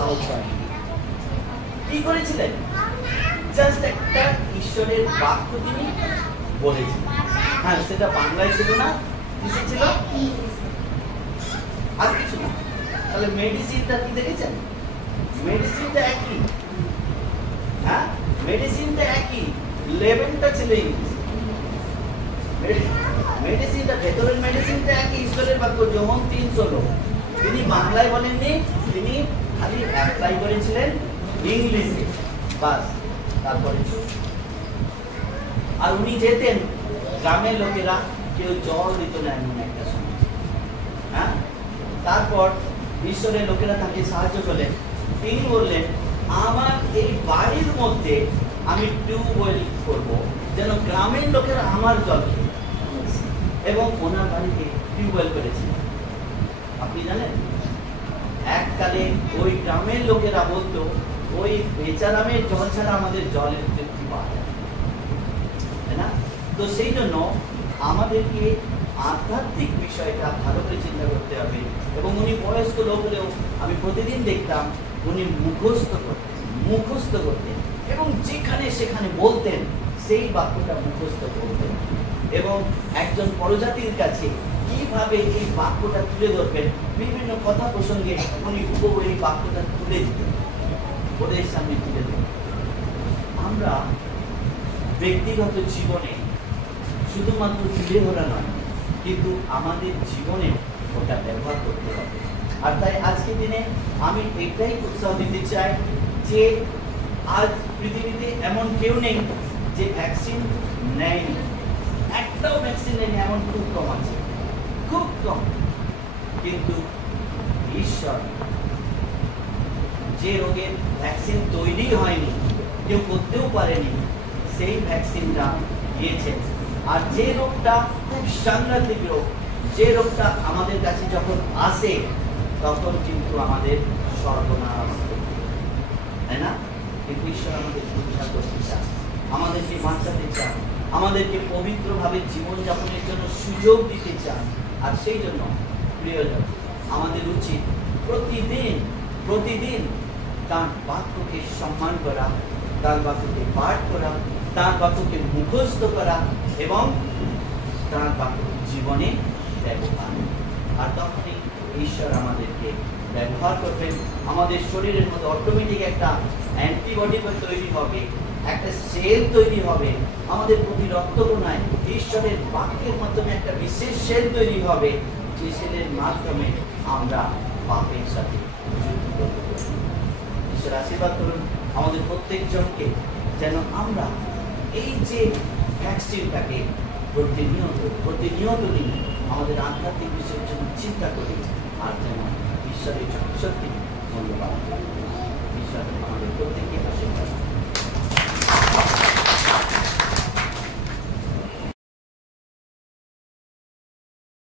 সাহস হয়নি। কি করেছিলেন? জাস্ট একটা ঈশ্বরের বাক্য তিনি বলেছিলেন। হ্যাঁ, সেটা বাংলায় ছিল না, কিসে ছিল? আর কিছু না। তাহলে মেডিসিনটা কি দেখেছেন? মেডিসিনটা একই। হ্যাঁ, মেডিসিনটা একই, লেভেলটা ছিল ইংলিশ। মেডিসিনটা, ভেতরের মেডিসিনটা একই, ঈশ্বরের বাক্য যোহন 3:16। তিনি বাংলায় বলেননি, তিনি খালি অ্যাপ্লাই করেছিলেন ইংলিশে, বাস। তারপরে আর উনি যেতেন, গ্রামের লোকেরা কেউ জল দিত না এমন একটা সময়। হ্যাঁ, তারপর ঈশ্বরের লোকেরা তাকে সাহায্য করলেন। তিনি বললেন, আমার এই বাড়ির মধ্যে আমি টিউবওয়েল করবো, যেন গ্রামের লোকেরা আমার জল খেয়ে। এবং ওনার বাড়িতে টিউবওয়েল করেছিলেন। আপনি জানেন, এককালে ওই গ্রামের লোকেরা বলতো, ওই বেচারামের জল ছাড়া আমাদের জলের তৃপ্তি পাওয়া যায় না। তো সেই জন্য আমাদেরকে আধ্যাত্মিক বিষয়টা ভালো করে চিন্তা করতে হবে। এবং উনি বয়স্ক লোক হলেও আমি প্রতিদিন দেখতাম উনি মুখস্থ করতেন এবং যেখানে সেখানে বলতেন সেই বাক্যটা মুখস্থ করতেন। এবং একজন পরজাতির কাছে কিভাবে এই বাক্যটা তুলে ধরবেন, বিভিন্ন কথা প্রসঙ্গে উনি এই বাক্যটা তুলে দিতেন, ওদের সামনে তুলে দিতেন। আমরা ব্যক্তিগত জীবনে শুধুমাত্র তুলে ধরা নয়, কিন্তু আমাদের জীবনে ওটা ব্যবহার করতে হবে। আর তাই আজকের দিনে আমি এটাই উৎসাহ দিতে চাই যে আজ পৃথিবীতে এমন কেউ নেই যে ভ্যাকসিন নেয়নি। একটাও ভ্যাকসিন নেয়নি, এমন খুব কম আছে, খুব কম। কিন্তু ঈশ্বর যে রোগের ভ্যাকসিন তৈরি হয়নি, কেউ করতেও পারেনি, সেই ভ্যাকসিনটা দিয়েছেন। আর যে রোগটা খুব সাংঘাতিক রোগ, যে রোগটা আমাদের কাছে যখন আসে তখন কিন্তু আমাদের সর্বনাশ, তাই না? কিন্তু ঈশ্বর আমাদের উদ্ধার করতে চান, আমাদেরকে বাঁচাতে চান, আমাদেরকে পবিত্রভাবে জীবনযাপনের জন্য সুযোগ দিতে চান। আর সেই জন্য প্রিয়জন, আমাদের উচিত প্রতিদিন তার বাক্যকে সম্মান করা, তার বাক্যকে পাঠ করা, তার বাক্যকে মুখস্থ করা এবং তার বাক্য জীবনে ব্যবহার। আর তখনই ঈশ্বর আমাদেরকে ব্যবহার করবেন। আমাদের শরীরের মধ্যে অটোমেটিক একটা অ্যান্টিবডি তৈরি হবে, একটা সেল তৈরি হবে, আমাদের প্রতি রক্তকণায় ঈশ্বরের বাক্যের মাধ্যমে একটা বিশেষ সেল তৈরি হবে, যে সেলের মাধ্যমে আমরা পাপের সাথে যুদ্ধ করতে পারি। ঈশ্বর আশীর্বাদ করুন আমাদের প্রত্যেকজনকে, যেন আমরা এই যে ভ্যাকসিনটাকে প্রতিনিয়ত নিয়ে আমাদের আধ্যাত্মিক বিষয়ের জন্য চিন্তা করি, আর যেন ঈশ্বরের সত্যি মূল্যবান